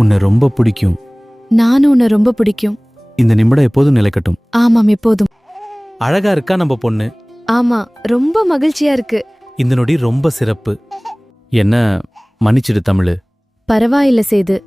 உன்னை ரொம்ப பிடிக்கும். நானும் உன்னை ரொம்ப பிடிக்கும். இந்த நிமிடம் எப்போதும் நிலைக்கட்டும். ஆமாம், எப்போதும். அழகா இருக்கா நம்ம பொண்ணு? ஆமா, ரொம்ப மகிழ்ச்சியா இருக்கு. இந்த நொடி ரொம்ப சிறப்பு. என்ன மன்னிச்சிடு தமிழு. பரவாயில்ல சேது.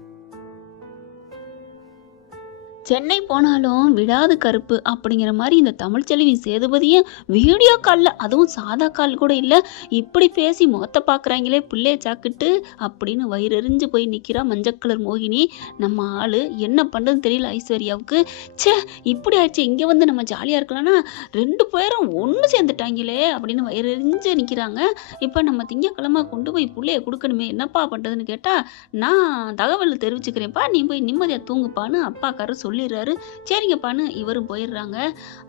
சென்னை போனாலும் விடாது கருப்பு அப்படிங்கிற மாதிரி இந்த தமிழ்ச்செல்வி சேதுபதியும் வீடியோ காலில், அதுவும் சாதா கால் கூட இல்லை, இப்படி பேசி முகத்தை பார்க்குறாங்களே பிள்ளைய சாக்கிட்டு அப்படின்னு வயிறெறிஞ்சு போய் நிற்கிறா மஞ்சள் கலர் மோகினி. நம்ம ஆள் என்ன பண்ணுறதுன்னு தெரியல ஐஸ்வர்யாவுக்கு. சே, இப்படி ஆயிடுச்சு, இங்கே வந்து நம்ம ஜாலியாக இருக்கலாம்னா ரெண்டு பேரும் ஒன்று சேர்ந்துட்டாங்களே அப்படின்னு வயிறெறிஞ்சு நிற்கிறாங்க. இப்போ நம்ம திங்கக்கிழமை கொண்டு போய் பிள்ளைய கொடுக்கணுமே, என்னப்பா பண்ணுறதுன்னு கேட்டால், நான் தகவல் தெரிவிச்சுக்கிறேன்ப்பா, நீ போய் நிம்மதியாக தூங்குப்பான்னு அப்பாக்காரர் சொல்லிடுறாரு. சரிங்கப்பான்னு இவரும் போயிடுறாங்க.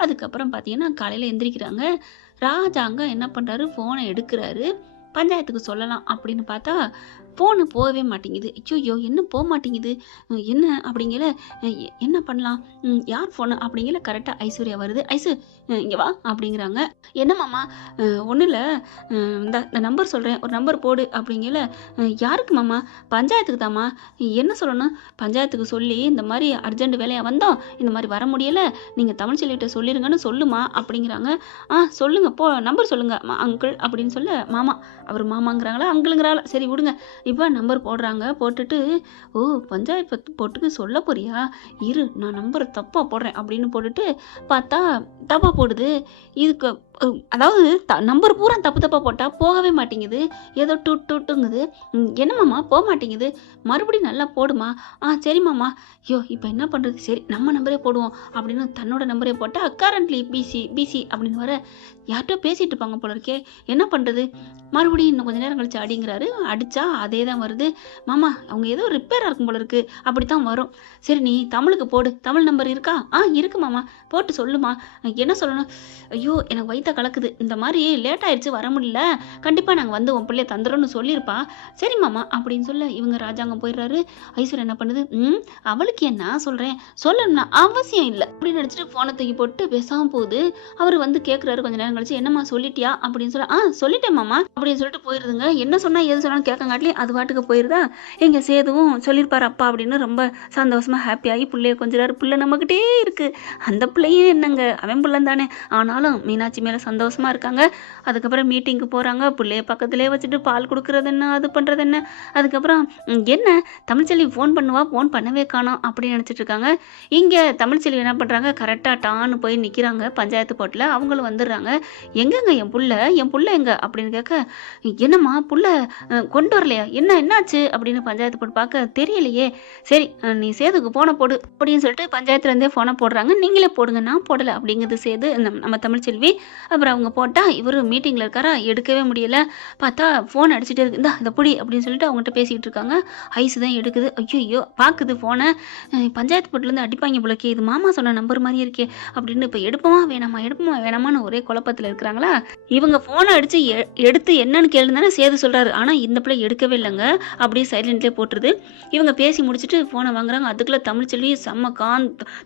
அதுக்கப்புறம் பார்த்தீங்கன்னா காலையில் எந்திரிக்கிறாங்க. ராஜாங்க என்ன பண்ணுறாரு, ஃபோனை எடுக்கிறாரு, பஞ்சாயத்துக்கு சொல்லலாம் அப்படின்னு பார்த்தா ஃபோனு போகவே மாட்டேங்குது. ஐயோ, என்ன போக மாட்டேங்குது, என்ன அப்படிங்கிற, என்ன பண்ணலாம், யார் ஃபோனு அப்படிங்கிற. கரெக்டாக ஐஸ்வர்யா வருது. ஐசு இங்கே வா அப்படிங்கிறாங்க. என்ன மாமா? ஒன்றும் இல்லை, இந்த நம்பர் சொல்கிறேன், ஒரு நம்பர் போடு அப்படிங்கிற. யாருக்கு மாமா? பஞ்சாயத்துக்கு தாம்மா. என்ன சொல்லணும்? பஞ்சாயத்துக்கு சொல்லி இந்த மாதிரி அர்ஜென்ட் வேலையாக வந்தோம், இந்த மாதிரி வர முடியலை, நீங்கள் தமிழ்ச்செல்விகிட்ட சொல்லிடுங்கன்னு சொல்லுமா அப்படிங்கிறாங்க. சொல்லுங்க, நம்பர் சொல்லுங்க அங்கிள் அப்படின்னு சொல்ல, மாமா, அவர் மாமாங்கிறாங்களா அங்கிளுங்கிறாங்களா, சரி விடுங்க. இப்போ நம்பர் போடுறாங்க. போட்டுட்டு, ஓ பஞ்சாயத்து போட்டுக்கு சொல்ல போறியா, இரு நான் நம்பரை தப்பாக போடுறேன் அப்படின்னு போட்டுட்டு பார்த்தா தப்பாக போடுது. இதுக்கு அதாவது நம்பர் பூரா தப்பாக போட்டால் போகவே மாட்டேங்குது, ஏதோ டூட்டுங்குது. என்னம்மாம்மா போக மாட்டேங்குது, மறுபடியும் நல்லா போடுமா. சரி மாமா. ஐயோ, இப்போ என்ன பண்ணுறது, சரி நம்ம நம்பரே போடுவோம் அப்படின்னு தன்னோட நம்பரே போட்டால் கரண்ட்லி பிசி அப்படின்னு வர, யார்கிட்ட பேசிகிட்டு இருப்பாங்க போல இருக்கே, என்ன பண்ணுறது, மறுபடியும் இன்னும் கொஞ்சம் நேரம் கழிச்சு அடிங்கிறாரு. அடித்தா அதே தான் வருது. மாமா அவங்க ஏதோ ரிப்பேராக இருக்கும் போல இருக்குது, அப்படி தான் வரும். சரி நீ தமிழுக்கு போடு, தமிழ் நம்பர் இருக்கா? இருக்கு மாமா, போட்டு சொல்லுமா. என்ன சொல்லணும்? ஐயோ எனக்கு வயிற்ற கலக்குது, இந்த மாதிரி லேட் ஆயிடுச்சு வர முடியல, கண்டிப்பாக நாங்கள் வந்து உன் பிள்ளைய தந்துடுறோன்னு சொல்லியிருப்பா. சரி மாமா அப்படின்னு சொல்ல இவங்க ராஜாங்கம் போயிடுறாரு. ஐஸ்வர்யா என்ன பண்ணுது, அவளுக்கு என்ன சொல்கிறேன், சொல்லணும்னா அவசியம் இல்லை அப்படின்னு நினச்சிட்டு ஃபோனை தூக்கி போட்டு பேசாமல் போகுது. அவர் வந்து கேட்குறாரு கொஞ்சம் நேரம் கழிச்சு, என்னம்மா சொல்லிட்டியா அப்படின்னு சொல்ல, சொல்லிட்டேன் மாமா அப்படின்னு சொல்லிட்டு போயிருதுங்க. என்ன சொன்னா எது சொன்னாலும் கேட்கங்காட்டிலே அது பாட்டுக்கு போயிருதா. எங்க சேதுவும் சொல்லியிருப்பாரு அப்பா அப்படின்னு ரொம்ப சந்தோஷமா ஹாப்பியாகி பிள்ளைய கொஞ்சிறாரு. பிள்ளை நம்மகிட்டே இருக்கு, அந்த பிள்ளையும் என்னங்க அவன் பிள்ளை தானே, ஆனாலும் மீனாட்சி மேலே சந்தோஷமா இருக்காங்க. அதுக்கப்புறம் மீட்டிங்க்கு போகிறாங்க. பிள்ளைய பக்கத்துலேயே வச்சுட்டு பால் கொடுக்குறது என்ன, அது பண்ணுறது என்ன. அதுக்கப்புறம் என்ன தமிழ்ச்செல்வி ஃபோன் பண்ணுவா, ஃபோன் பண்ணவே காணோம் அப்படின்னு நினச்சிட்டு இருக்காங்க. இங்கே தமிழ்ச்செல்வி என்ன பண்ணுறாங்க, கரெக்டாக டான்னு போய் நிற்கிறாங்க பஞ்சாயத்து போட்டில். அவங்களும் வந்துடுறாங்க. எங்கங்க என் புள்ள எங்க அப்படின்னு கேட்க, என்னம்மா புள்ள கொண்டு வரலையா, என்னாச்சு அப்படின்னு பஞ்சாயத்து போட்டு பார்க்க, தெரியலையே. சரி நீ சேதுக்கு ஃபோனை போடு அப்படின்னு சொல்லிட்டு பஞ்சாயத்துலேருந்தே ஃபோனை போடுறாங்க. நீங்களே போடுங்க, நான் போடலை அப்படிங்கிறது சேது நம்ம தமிழ்ச்செல்வி. அப்புறம் அவங்க போட்டால் இவர் மீட்டிங்கில் இருக்காரா, எடுக்கவே முடியல. பார்த்தா ஃபோன் அடிச்சுட்டே இருக்கு. இந்த புடி அப்படின்னு சொல்லிட்டு அவங்ககிட்ட பேசிக்கிட்டு இருக்காங்க. ஐஸு தான் எடுக்குது. ஐயோ பார்க்குது ஃபோனை. பஞ்சாயத்து போட்டிலேருந்து அடிப்பாங்க போலக்கே, இது மாமா சொன்ன நம்பர் மாதிரி இருக்கே அப்படின்னு இப்போ எடுப்போமா வேணாமான்னு ஒரே குழப்பத்தில் இருக்கிறாங்களா. இவங்க ஃபோனை அடித்து எடுத்து என்னன்னு கேளு தானே சேது சொல்கிறாரு. ஆனால் இந்த பிள்ளை எடுக்கவே இல்லைங்க, அப்படியே சைலண்ட்லேயே போட்டுருது. இவங்க பேசி முடிச்சுட்டு ஃபோனை வாங்குறாங்க. அதுக்குள்ளே தமிழ்ச்செல்வி செம்ம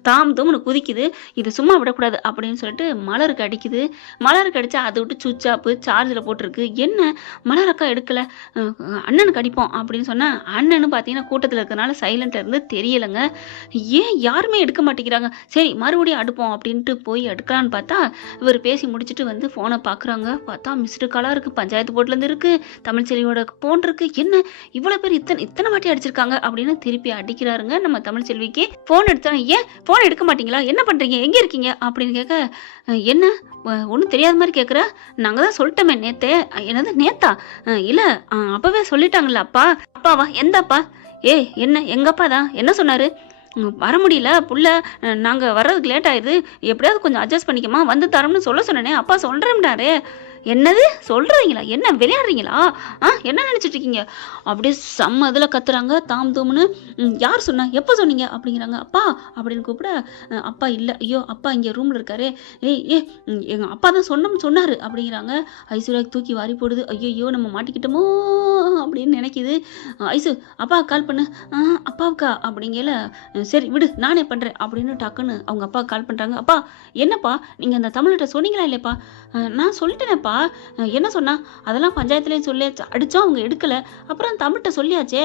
தாம்னு குதிக்குது. இது சும்மா விடக்கூடாது அப்படின்னு சொல்லிட்டு மலருக்கு அடிக்குது. மலருக்கு அடித்தா அதை விட்டு சுவிட்ச் ஆஃப் சார்ஜில் போட்டிருக்கு. என்ன மலரக்கா எடுக்கலை, அண்ணனுக்கு அடிப்போம் அப்படின்னு சொன்னால் அண்ணனு பார்த்தீங்கன்னா கூட்டத்தில் இருக்கிறனால சைலண்ட்டில் இருந்து தெரியலைங்க. ஏன் யாருமே எடுக்க மாட்டேங்கிறாங்க, சரி மறுபடியும் அடுப்போம் அப்படின்ட்டு போய் எடுக்கலான்னு பார்த்தா இவர் பேசி முடிச்சுட்டு வந்து ஃபோனை பார்க்குறாங்க. பார்த்தா மிஸ்டு காலாக இருக்குது, பஞ்சாயத்து போர்ட்லேருந்து இருக்குது, தமிழ்ச்செல்வியோட ஃபோன் இருக்குது. என்ன இவ்வளோ பேர் இத்தனை வாட்டி அடிச்சிருக்காங்க அப்படின்னு திருப்பி அடிக்கிறாருங்க நம்ம தமிழ்ச்செல்விக்கு. ஃபோன் எடுத்தாங்க, ஏன் ஃபோன் எடுக்க மாட்டீங்களா, என்ன பண்ணுறீங்க, எங்கே இருக்கீங்க அப்படின்னு கேட்க, என்ன ஒன்றும் தெரியாத மாதிரி கேட்குற, நாங்கள் தான் சொல்லிட்டோமே நேத்தே. என்னது நேத்தா? இல்லை அப்போவே சொல்லிட்டாங்களா அப்பாவா, எந்த அப்பா? என்ன எங்கப்பா தான் என்ன சொன்னார், வர முடியல புள்ள, நாங்கள் வர்றதுக்கு லேட் ஆயிடுது, எப்படியாவது கொஞ்சம் அட்ஜஸ்ட் பண்ணிக்கமா, வந்து தரோம்னு சொல்ல சொன்னேனே, அப்பா சொல்கிறேன்டாரு. என்னது சொல்கிறீங்களா, என்ன விளையாடுறீங்களா, என்ன நினச்சிட்டு இருக்கீங்க அப்படியே செம்ம இதில் கத்துறாங்க தாம் தூம்னு. யார் சொன்னா, எப்போ சொன்னீங்க அப்படிங்கிறாங்க. அப்பா அப்படின்னு கூப்பிட, அப்பா இல்லை, ஐயோ அப்பா இங்கே ரூமில் இருக்காரு, எங்கள் அப்பா தான் சொன்னார் அப்படிங்கிறாங்க. ஐஸ்வர்யாவுக்கு தூக்கி வாரி போடுது. ஐயோ நம்ம மாட்டிக்கிட்டோமோ அப்படின்னு நினைக்கிது. ஐசு அப்பா கால் பண்ணு. அப்பாவுக்கா அப்படிங்கல, சரி விடு நானே பண்ணுறேன் அப்படின்னு டக்குன்னு அவங்க அப்பா கால் பண்ணுறாங்க. அப்பா என்னப்பா நீங்கள் அந்த தமிழ்கிட்ட சொன்னீங்களா இல்லைப்பா? நான் சொல்லிட்டேனேப்பா, என்ன சொன்னா? அதெல்லாம் பஞ்சாயத்துலேயும் சொல்லியாச்சு, அடித்தோம் அவங்க எடுக்கலை. அப்புறம் தமிழ்கிட்ட சொல்லியாச்சே,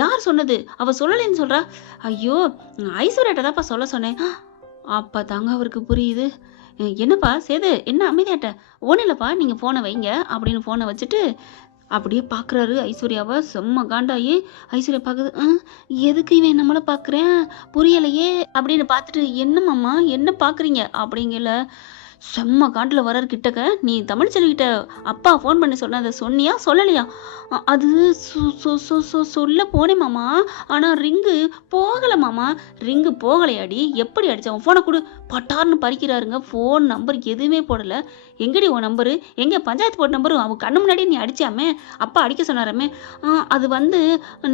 யார் சொன்னது? அவள் சொல்லலைன்னு சொல்கிறா. ஐயோ, ஐஸ்வர்யாட்ட தான்ப்பா சொல்ல சொன்னேன். அப்போ தாங்க அவருக்கு புரியுது. என்னப்பா சேது, என்ன அமைதியாட்ட? ஒன்றும் இல்லைப்பா, நீங்கள் ஃபோனை வைங்க அப்படின்னு ஃபோனை வச்சுட்டு அப்படியே பார்க்குறாரு ஐஸ்வர்யாவை. செம்ம காண்டாயி ஐஸ்வர்யா பார்க்குது. எதுக்கு இவன் நம்மளை பார்க்குறேன் புரியலையே அப்படின்னு பார்த்துட்டு, என்னம்மாம்மா என்ன பார்க்குறீங்க அப்படிங்கல. செம்ம காண்டில் வர்றாரு கிட்டக்க. நீ தமிழ்ச்செல்விகிட்ட அப்பா ஃபோன் பண்ணி சொன்னதை சொன்னியா சொல்லலையா? அது சொல்ல போனேன் மாமா, ஆனால் ரிங்கு போகலை மாமா. ரிங்கு போகலையாடி? எப்படி அடித்தான்? ஃபோனை கொடு. பட்டார்னு பறிக்கிறாருங்க. ஃபோன் நம்பர் எதுவுமே போடலை. எங்கடி உன் நம்பரு? எங்கே பஞ்சாயத்து போர்டு நம்பரு? அவன் கண்ணு முன்னாடியே நீ அடிச்சாமே, அப்பா அடிக்க சொன்னாராமே. அது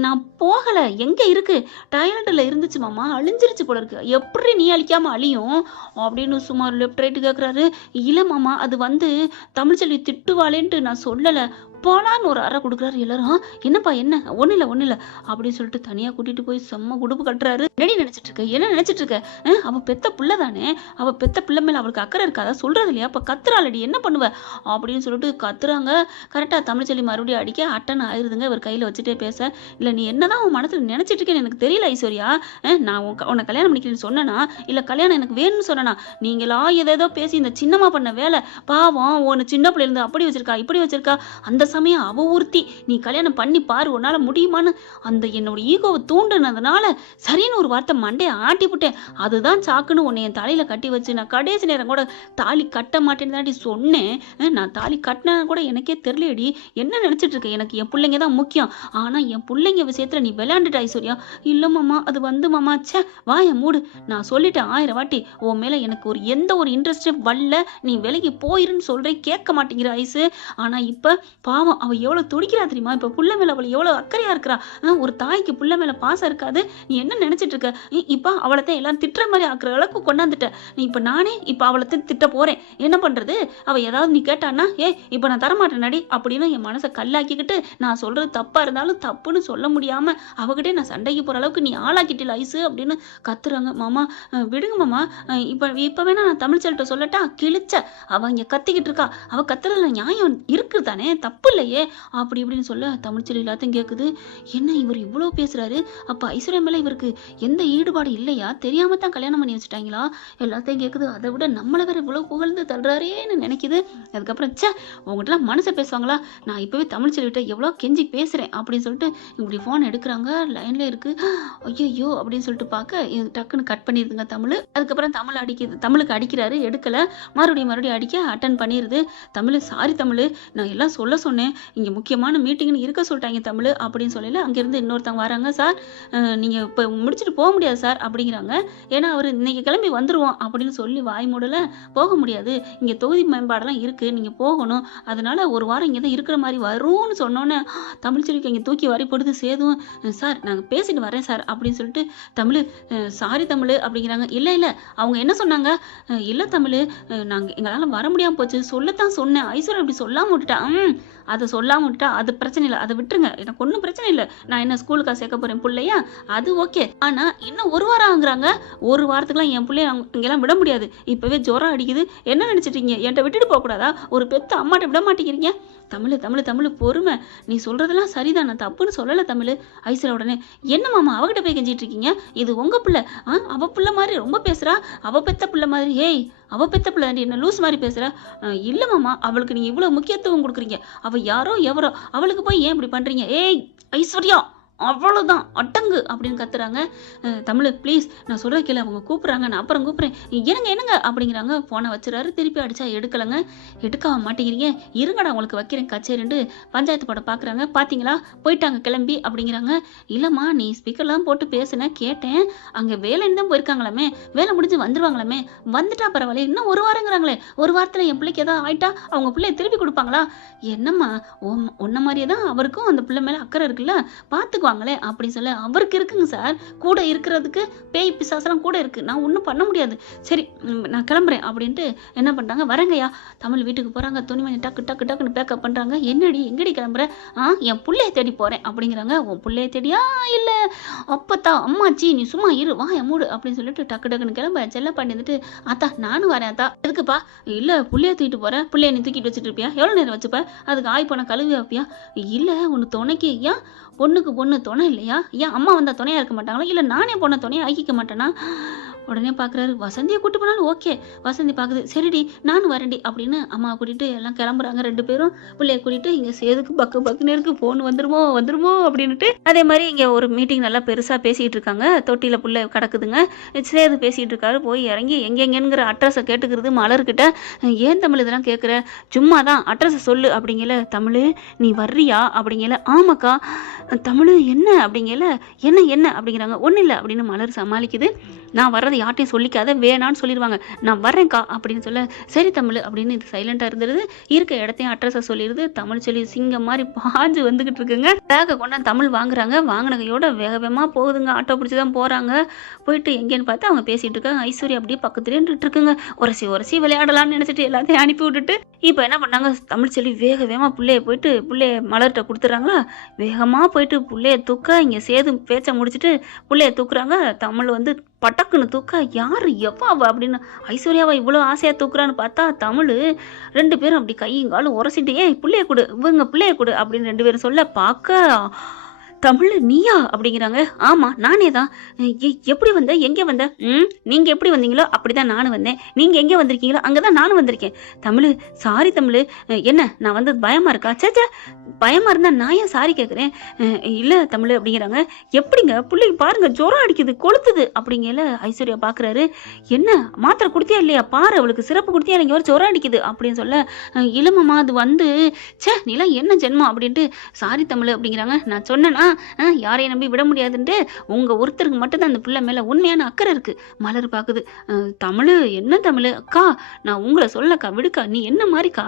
நான் போகலை. எங்கே இருக்கு? டாய்லெட்டில் இருந்துச்சு மாமா, அழிஞ்சிருச்சு போல இருக்கு. எப்படி நீ அழிக்காமல் அழியும் அப்படின்னு சுமார் லெஃப்ட் ரைட்டு கேட்குறாரு. இல்லை மாமா, அது தமிழ்ச்செல்வி திட்டுவாளேன்ட்டு நான் சொல்லலை, போலான்னு ஒரு அறை கொடுக்குறாரு. எல்லாரும் என்னப்பா என்ன? ஒன்றும் இல்லை அப்படின்னு சொல்லிட்டு தனியாக கூட்டிகிட்டு போய் செம்ம குடுப்பு கட்டுறாரு. என்னடி நினச்சிட்டு இருக்க? என்ன நினச்சிட்டு இருக்க? அவள் பெத்த பிள்ளை தானே, அவள் பெத்த பிள்ளை மேலே அவளுக்கு அக்கறை இருக்காதா? சொல்கிறது இல்லையா? அப்போ கத்துறாளடி, என்ன பண்ணுவ அப்படின்னு சொல்லிட்டு கத்துறாங்க. கரெக்டாக தமிழ்ச்செல்வி மறுபடியும் அடிக்க அட்டன் ஆயிருதுங்க. இவர் கையில் வச்சுட்டே பேச. இல்லை, நீ என்னதான் உன் மனசில் நினச்சிட்டு இருக்கேன்னு எனக்கு தெரியல ஐஸ்வர்யா. நான் உன்னை கல்யாணம் பண்ணிக்கிறேன்னு சொன்னேனா, இல்லை கல்யாணம் எனக்கு வேணும்னு சொன்னேனா? நீங்களா ஏதேதோ பேசி இந்த சின்னம்மா பண்ண வேலை. பாவம், ஒன்று சின்ன பிள்ளைலேருந்து அப்படி வச்சிருக்கா இப்படி வச்சிருக்கா. அந்த சமயம் அவ ஊர்த்தி நீ கல்யாணம் பண்ணி பாரு, உன்னால முடியுமான்னு அந்த என்னோட ஈகோவை தூண்டுனதுனால சரின்னு ஒரு வார்த்தை மண்டையை ஆட்டி விட்டேன். அதுதான் சாக்குன்னு உன்னை என் தலையில கட்டி வச்சு நான் கடைசி நேரம் கூட தாலி கட்ட மாட்டேன்னு தாண்டி சொன்னேன். நான் தாலி கட்டினா கூட எனக்கே தெரியலடி. என்ன நினைச்சிட்டு இருக்க? எனக்கு என் பிள்ளைங்க தான் முக்கியம். ஆனா என் பிள்ளைங்க விஷயத்துல நீ விளையாண்டுட்ட ஐஸ்வர்யா. இல்ல மாமா, அது மாமா, சே வாய மூடு. நான் சொல்லிட்டேன் 1000 வாட்டி, உன் மேல எனக்கு எந்த ஒரு இன்ட்ரெஸ்டும் வரல, நீ விலைக்கு போயிருன்னு சொல்றேன், கேட்க மாட்டேங்கிற ஐசு. ஆனா இப்ப பாவம் அவ எவ்வளவு துடிக்கிறா தெரியுமா? இப்ப புள்ள மேல அவள் எவ்வளவு அக்கறையா இருக்கிறா. ஒரு தாய்க்கு புள்ள மேல பாசம் இருக்காது. நீ என்ன நினைச்சிட்டு இருக்க? இப்ப அவளைத்தான் எல்லாம் திட்டுற மாதிரி ஆக்குற அளவுக்கு கொண்டாந்துட்ட. இப்ப நானே இப்ப அவளை திட்ட போறேன். என்ன பண்றது? அவ ஏதாவது நீ கேட்டான்னா, இப்ப நான் தரமாட்டேன் நடி அப்படின்னு என் மனசை கல்லாக்கிக்கிட்டு, நான் சொல்றது தப்பா இருந்தாலும் தப்புன்னு சொல்ல முடியாம அவகிட்டே நான் சண்டைக்கு போற அளவுக்கு நீ ஆளாக்கிட்டில ஐசு அப்படின்னு கத்துறாங்க. மாமா விடுங்க மாமா, இப்ப வேணா நான் தமிழ்ச்செல்விட்ட சொல்லட்டா? கிழிச்ச அவ இங்க கத்திக்கிட்டு இருக்கா. அவ கத்துறதுல நியாயம் இருக்குது தானே, தப்பு இல்லையே அப்படி இப்படின்னு சொல்ல தமிழ்ச்செல்வி எல்லாத்தையும் கேட்குது. என்ன இவர் இவ்வளோ பேசுறாரு? அப்போ ஐஸ்வர்யா மேலே இவருக்கு எந்த ஈடுபாடு இல்லையா? தெரியாம தான் கல்யாணம் பண்ணி வச்சுட்டாங்களா? எல்லாத்தையும் கேட்குது. அதை விட நம்மளை வேற இவ்வளோ புகழ்ந்து தள்ளுறாரேன்னு நினைக்குது. அதுக்கப்புறம் உங்ககிட்டலாம் மனசை பேசுவாங்களா? நான் இப்போவே தமிழ்ச்செல்விட்ட எவ்வளோ கெஞ்சி பேசுகிறேன் அப்படின்னு சொல்லிட்டு இப்படி ஃபோன் எடுக்கிறாங்க. லைனில் இருக்கு. ஐயோ அப்படின்னு சொல்லிட்டு பார்க்க டக்குன்னு கட் பண்ணிடுதுங்க தமிழ். அதுக்கப்புறம் தமிழுக்கு அடிக்கிறாரு, எடுக்கலை. மறுபடியும் அடிக்க அட்டன் பண்ணிடுது. தமிழ் சாரி தமிழ், நான் எல்லாம் சொல்ல சொன்னேன், இங்கே முக்கியமான மீட்டிங்னு இருக்க சொல்லிட்டாங்க தமிழ் அப்படின்னு சொல்லல. அங்கேருந்து இன்னொருத்தவங்க வராங்க. சார் நீங்கள் இப்போ முடிச்சுட்டு போக முடியாது சார் அப்படிங்கிறாங்க. ஏன்னா அவர் இன்னைக்கு கிளம்பி வந்துடுவோம் அப்படின்னு சொல்லி வாய் மூடலை. போக முடியாது, இங்கே தொகுதி மேம்பாடெல்லாம் இருக்குது, நீங்கள் போகணும், அதனால ஒரு வாரம் இங்கே தான் இருக்கிற மாதிரி வரும்னு சொன்னோன்னே தமிழ்ச்செல்விக்கு இங்கே தூக்கி வாரி போடுது. சேதுவும் சார் நாங்கள் பேசிட்டு வரேன் சார் அப்படின்னு சொல்லிட்டு தமிழ் சாரி தமிழ் அப்படிங்கிறாங்க. இல்லை அவங்க என்ன சொன்னாங்க? இல்லை தமிழ், எங்களால் வர முடியாமல் போச்சு, சொல்லத்தான் சொன்னேன். ஐஸ்வர்யா அப்படி சொல்லாமல் விட்டுட்டா. அதை சொல்லாமல் விட்டா அது பிரச்சனை இல்லை, அதை விட்டுருங்க, எனக்கு ஒன்றும் பிரச்சனை இல்லை. நான் என்ன ஸ்கூலுக்கா சேர்க்க போகிறேன் பிள்ளையா? அது ஓகே. ஆனால் இன்னும் ஒரு வாரம் ஆகுறாங்க. ஒரு வாரத்துக்குலாம் என் பிள்ளைய இங்கெல்லாம் விட முடியாது. இப்போவே ஜுரம் அடிக்குது. என்ன நினச்சிட்டீங்க? என்கிட்ட விட்டுட்டு போகக்கூடாதா? ஒரு பெத்த அம்மாட்ட விட மாட்டேங்கிறீங்க. தமிழ் பொறுமை, நீ சொல்கிறதெல்லாம் சரிதான், நான் தப்புன்னு சொல்லலை தமிழ். ஐஸ்வர்யா உடனே என்ன மாமா அவகிட்ட போய் கெஞ்சிட்டு இருக்கீங்க? இது உங்கள் பிள்ளை. அவ பிள்ளை மாதிரி ரொம்ப பேசுகிறா. அவ பெத்த பிள்ளை மாதிரி. அவ பெத்த பிள்ளை என்ன லூஸ் மாதிரி பேசுகிற? இல்லை மாமா, அவளுக்கு நீங்கள் இவ்வளோ முக்கியத்துவம் கொடுக்குறீங்க. அவள் யாரோ எவரோ, அவளுக்கு போய் ஏன் இப்படி பண்ணுறீங்க? ஐஸ்வர்யா அவ்வளோதான் அட்டங்கு அப்படின்னு கத்துறாங்க. தமிழ் ப்ளீஸ், நான் சொல்கிற கேளு, அவங்க கூப்பிட்றாங்க, நான் அப்புறம் கூப்பிட்றேன். என்னங்க அப்படிங்கிறாங்க. ஃபோனை வச்சுறாரு. திருப்பி அடித்தா எடுக்கலைங்க. எடுக்க மாட்டேங்கிறீங்க, இருங்கடா உங்களுக்கு வைக்கிறேன் கச்சேரிண்டு பஞ்சாயத்து படம் பார்க்குறாங்க. பார்த்தீங்களா போயிட்டாங்க கிளம்பி அப்படிங்கிறாங்க. இல்லைம்மா, நீ ஸ்பீக்கர்லாம் போட்டு பேசுன கேட்டேன், அங்கே வேலைன்னு தான் போயிருக்காங்களாமே, வேலை முடிஞ்சு வந்துடுவாங்களாமே. வந்துட்டா பரவாயில்ல, இன்னும் ஒரு வாரங்கிறாங்களே, ஒரு வாரத்தில் என் பிள்ளைக்கு எதாவது ஆயிட்டா அவங்க பிள்ளைய திருப்பி கொடுப்பாங்களா? என்னம்மா, உன்ன மாதிரியே தான் அவருக்கும் அந்த பிள்ளை மேலே அக்கறை இருக்குல்ல, பார்த்துக்குவாங்க போவாங்களே அப்படின்னு சொல்ல, அவருக்கு இருக்குங்க சார், கூட இருக்கிறதுக்கு பேய் பிசாசெல்லாம் கூட இருக்கு, நான் ஒன்றும் பண்ண முடியாது, சரி நான் கிளம்புறேன் அப்படின்ட்டு என்ன பண்ணிட்டாங்க, வரங்கய்யா தமிழ் வீட்டுக்கு போகிறாங்க, துணிமணி டக்கு டக்கு டக்குன்னு பேக்கப் பண்ணுறாங்க. என்னடி எங்கடி கிளம்புற? என் பிள்ளைய தேடி போகிறேன் அப்படிங்கிறாங்க. உன் பிள்ளைய தேடியா இல்லை அப்பத்தா அம்மாச்சி நீ சும்மா இரு வா என் மூடு அப்படின்னு சொல்லிட்டு டக்கு டக்குன்னு கிளம்ப செல்ல பண்ணி வந்துட்டு, அத்தா நானும் வரேன் அத்தா. எதுக்குப்பா? இல்லை பிள்ளைய தூக்கிட்டு போகிறேன். பிள்ளைய நீ தூக்கிட்டு வச்சுட்டு இருப்பியா? எவ்வளோ நேரம் வச்சுப்ப? அதுக்கு ஆய் போன கழுவி வைப்பியா? இல்லை ஒன்று துணைக்கு ஏன் பொண்ணுக்கு பொண்ணு துணை இல்லையா? ஏன் அம்மா வந்தால் துணையாக இருக்க மாட்டாங்களா? இல்லை நானே பொண்ணை துணையாக ஆக்கிக்க மாட்டேனா? உடனே பார்க்குறாரு, வசந்தியை கூட்டு போனாலும் ஓகே. வசந்தி பார்க்குது, சரிடி நானும் வரேன்டி அப்படின்னு அம்மாவை கூட்டிகிட்டு எல்லாம் கிளம்புறாங்க. 2 பேரும் பிள்ளைய கூட்டிகிட்டு இங்கே சேதுக்கு பக்கு பக்குன்னு இருக்கு, ஃபோன் வந்துருமோ அப்படின்ட்டு. அதே மாதிரி இங்கே ஒரு மீட்டிங் நல்லா பெருசாக பேசிகிட்டு இருக்காங்க. தொட்டியில் பிள்ளை கிடக்குதுங்க. சேது பேசிகிட்டு இருக்காரு. போய் இறங்கி எங்கெங்கங்கிற அட்ரஸை கேட்டுக்கிறது மலர்கிட்ட. ஏன் தமிழ் இதெல்லாம் கேட்குற? சும்மா தான் அட்ரஸை சொல்லு அப்படிங்கல. தமிழ் நீ வர்றியா அப்படிங்கல. ஆமாக்கா. தமிழ் என்ன அப்படிங்கல. என்ன அப்படிங்கிறாங்க. ஒன்றும் இல்லை அப்படின்னு மலர் சமாளிக்குது. நான் வர்றது யார்ட்டையும் சொல்லிக்காத, வேணான்னு சொல்லிடுவாங்க, நான் வரேன்க்கா அப்படின்னு சொல்ல, சரி தமிழ் அப்படின்னு இது சைலண்டாக இருந்துருது. இருக்க இடத்தையும் அட்ரஸை சொல்லிடுது. தமிழ் சொல்லி சிங்கம் மாதிரி பாஞ்சு வந்துகிட்டு இருக்குங்க. பேக்கை கொண்டா தமிழ் வாங்குறாங்க. வாங்கின கையோட வேக வேகமாக போகுதுங்க. ஆட்டோ பிடிச்சி தான் போகிறாங்க. போயிட்டு எங்கேன்னு பார்த்து அவங்க பேசிகிட்டு இருக்காங்க. ஐஸ்வர்யா அப்படியே பக்கத்துலேயே நின்றுட்டு இருக்குங்க. உரசி விளையாடலாம்னு நினச்சிட்டு எல்லாத்தையும் அனுப்பி விட்டுட்டு இப்போ என்ன பண்ணாங்க, தமிழ் சொல்லி வேக வேகமாக பிள்ளைய மலர்கிட்ட கொடுத்துட்றாங்களா. வேகமாக போயிட்டு பிள்ளைய தூக்க இங்கே சேது பேச்சை முடிச்சுட்டு பிள்ளைய தூக்குறாங்க. தமிழ் வந்து பட்டக்குன்னு தூக்க, யாரு எவ்வாவா அப்படின்னு ஐஸ்வர்யாவை இவ்வளோ ஆசையாக தூக்குறான்னு பார்த்தா தமிழ் 2 பேரும் அப்படி கையங்காலும் உரசிட்டு, ஏய் பிள்ளைய கொடு, இவங்க பிள்ளைய கொடு அப்படின்னு 2 பேரும் சொல்ல, பார்க்க தமிழ் நீயா அப்படிங்கிறாங்க. ஆமாம் நானே தான். எப்படி வந்த, எங்கே வந்த? நீங்கள் எப்படி வந்தீங்களோ அப்படி தான் நானும் வந்தேன். நீங்கள் எங்கே வந்திருக்கீங்களோ அங்கே தான் நானும் வந்திருக்கேன். தமிழ் சாரி தமிழ், என்ன நான் வந்தது பயமாக இருக்கா? சேச்சா பயமாக இருந்தால் நான் ஏன் சாரி கேட்குறேன்? இல்லை தமிழ் அப்படிங்கிறாங்க. எப்படிங்க பிள்ளைக்கு பாருங்க ஜுரம் அடிக்குது, கொளுத்துது அப்படிங்கல. ஐஸ்வர்யா பார்க்குறாரு. என்ன மாத்திரை கொடுத்தியா இல்லையா பாரு, அவளுக்கு சிறப்பு கொடுத்தியா இல்லைங்க, ஒரு ஜுரம் அடிக்குது அப்படின்னு சொல்ல, இளமம்மா அது வந்து நீலாம் என்ன ஜென்மம் அப்படின்ட்டு, சாரி தமிழ் அப்படிங்கிறாங்க. நான் சொன்னேன்னா யாரையும் நம்பி விட முடியாதுன்ட்டு, உங்கள் ஒருத்தருக்கு மட்டும்தான் அந்த பிள்ளை மேலே உண்மையான அக்கறை இருக்குது. மலர் பார்க்குது. தமிழ் என்ன தமிழ் அக்கா, நான் உங்களை சொல்லக்கா, விடுக்கா, நீ என்ன மாதிரிக்கா,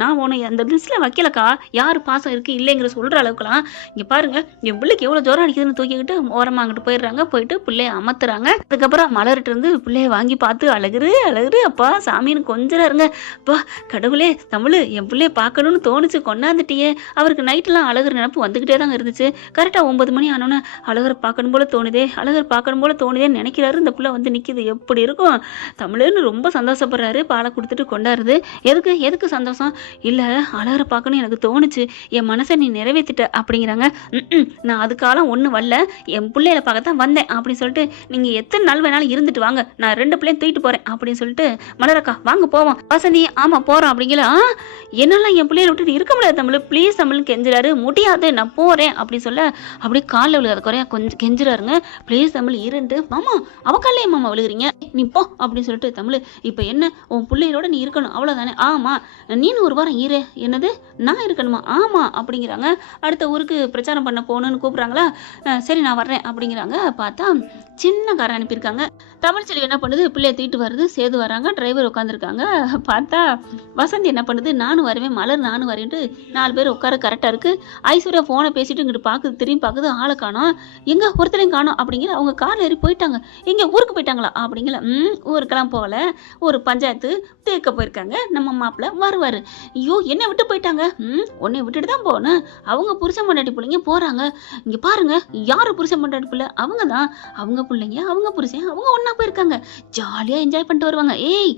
நான் உன்னை அந்த லிஸ்ட்டில் வைக்கலக்கா, யார் பாசம் இருக்குது இல்லைங்கிற சொல்கிற அளவுக்குலாம். இங்கே பாருங்க என் பிள்ளைக்கு எவ்வளோ ஜுரம் அடிக்குதுன்னு தூக்கிக்கிட்டு ஓரமாக அங்கிட்டு போயிடுறாங்க. போயிட்டு பிள்ளைய அமர்த்துறாங்க. அதுக்கப்புறம் மலர்கிட்ட இருந்து பிள்ளைய வாங்கி பார்த்து அழகுரு அப்பா சாமின்னு கொஞ்சம் இருங்க. அப்பா கடவுளே தமிழ் என் பிள்ளைய பார்க்கணும்னு தோணுச்சு, கொண்டாந்துட்டியே. அவருக்கு நைட்டெல்லாம் அழகர் நினப்பு வந்துக்கிட்டே தாங்க இருந்துச்சு. கரெக்டாக 9 மணி ஆனோன்னே அழகர் பார்க்கணும் போல தோணுதேன்னு நினைக்கிறாரு. இந்த பிள்ளை வந்து நிற்கிது, எப்படி இருக்கும் தமிழ்னு ரொம்ப சந்தோஷப்படுறாரு. பாலை கொடுத்துட்டு கொண்டாருது. எதுக்கு சந்தோஷம்? இல்லை அழகரை பார்க்கணும் எனக்கு தோணுச்சு, என் மனசை நீ நிறைவேற்றிட்ட அப்படிங்கிறாங்க. நான் அதுக்காலம் ஒன்றும் வரல, என் பிள்ளையில பார்க்கத்தான் வந்தேன் அப்படின்னு சொல்லிட்டு, நீங்கள் எத்தனை நாள் வேணாலும் இருந்துட்டு வாங்க, நான் 2 பிள்ளையும் தூக்கிட்டு போகிறேன் அப்படின்னு சொல்லிட்டு, மலரக்கா வாங்க போவோம். வசந்தி ஆமாம் போகிறோம் அப்படிங்கிற. என்னெல்லாம் என் பிள்ளைய விட்டுட்டு இருக்க முடியாது தமிழ், ப்ளீஸ் தமிழ் கெஞ்சுறாரு. முடியாது நான் போகிறேன் அப்படின்னு சொல்ல, அப்படியே காலில் விழுகாத குறையா கொஞ்சம் கெஞ்சுறாருங்க. ப்ளீஸ் தமிழ் இருண்டு. மாமா அவ காலையே மாமா விழுகிறீங்க, நீ போ அப்படின்னு சொல்லிட்டு, தமிழ் இப்போ என்ன உன் பிள்ளைகளோட நீ இருக்கணும் அவ்வளோதானே? ஆமாம் நீனு ஒரு வாரம் இரு. என்னது நான் இருக்கணுமா? ஆமாம் அப்படிங்கிறாங்க. அடுத்த ஊருக்கு பிரச்சாரம் பண்ண போகணுன்னு கூப்பிட்றாங்களா. சரி நான் வர்றேன் அப்படிங்கிறாங்க. பார்த்தா சின்ன காரை அனுப்பியிருக்காங்க. தமிழ் செல்வி என்ன பண்ணுது, பிள்ளைய தூக்கிட்டு வருது. சேது வராங்க, டிரைவர் உட்காந்துருக்காங்க. பார்த்தா வசந்தி என்ன பண்ணுது, நானும் வருவேன் மலர் நானும் வரேன்ட்டு 4 பேர் உட்கார கரெக்டாக இருக்குது. ஐஸ்வர்யா ஃபோனை பேசிட்டு இங்கிட்டு பார்க்குது, திரும்பி பார்க்குது, ஆளை காணோம், எங்கே ஒருத்தரையும் காணோம் அப்படிங்கிற. அவங்க காரில் ஏறி போயிட்டாங்க. எங்கே ஊருக்கு போயிட்டாங்களா அப்படிங்கிற. ஊருக்கெல்லாம் போகல, ஒரு பஞ்சாயத்து தேக்க போயிருக்காங்க. நம்ம மாப்பிள்ளை வருவார். ஐயோ என்னை விட்டு போயிட்டாங்க. உன்னை விட்டுட்டு தான் போகணும். அவங்க புருஷன் பொண்டாட்டி பிள்ளைங்க போகிறாங்க. இங்கே பாருங்க யார் புருஷன் பொண்டாட்டி பிள்ளை? அவங்க தான், அவங்க பிள்ளைங்க, அவங்க புருஷன், அவங்க ஒன்றா போயிருக்காங்க. ஜாலியாக என்ஜாய் பண்ணிட்டு வருவாங்க. ஏய்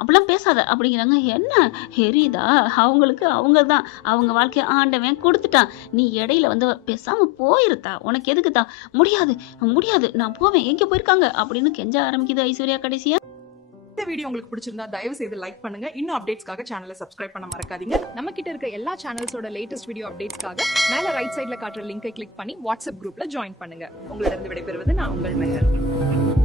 அப்படிலாம் பேசாத அப்படிங்கிறாங்க. என்ன எரியுதா அவங்களுக்கு? அவங்க தான் அவங்க வாழ்க்கையை ஆண்டவன் கொடுத்துட்டான். நீ இடையில வந்து பேசாம போயிருத்தா, உனக்கு எதுக்குதா? முடியாது நான் போவேன், எங்கே போயிருக்காங்க அப்படின்னு கெஞ்ச ஆரம்பிக்குது ஐஸ்வர்யா. கடைசியா இந்த வீடியோ உங்களுக்கு பிடிச்சிருந்தா தயவு செய்து லைக் பண்ணுங்க. இன்னும் அப்டேட்ஸ்க்காக சேனலை சப்ஸ்கிரைப் பண்ண மறக்காதீங்க. நம்ம கிட்ட இருக்க எல்லா சேனல்ஸோட லேட்டஸ்ட் வீடியோ அப்டேட்ஸ்க்காக மேல ரைட் சைடுல காட்டுற லிங்கை கிளிக் பண்ணி வாட்ஸ்அப் குரூப்ல ஜாயின் பண்ணுங்க. உங்களிடம் விடைபெறுவது நான் உங்கள் மெஹர்.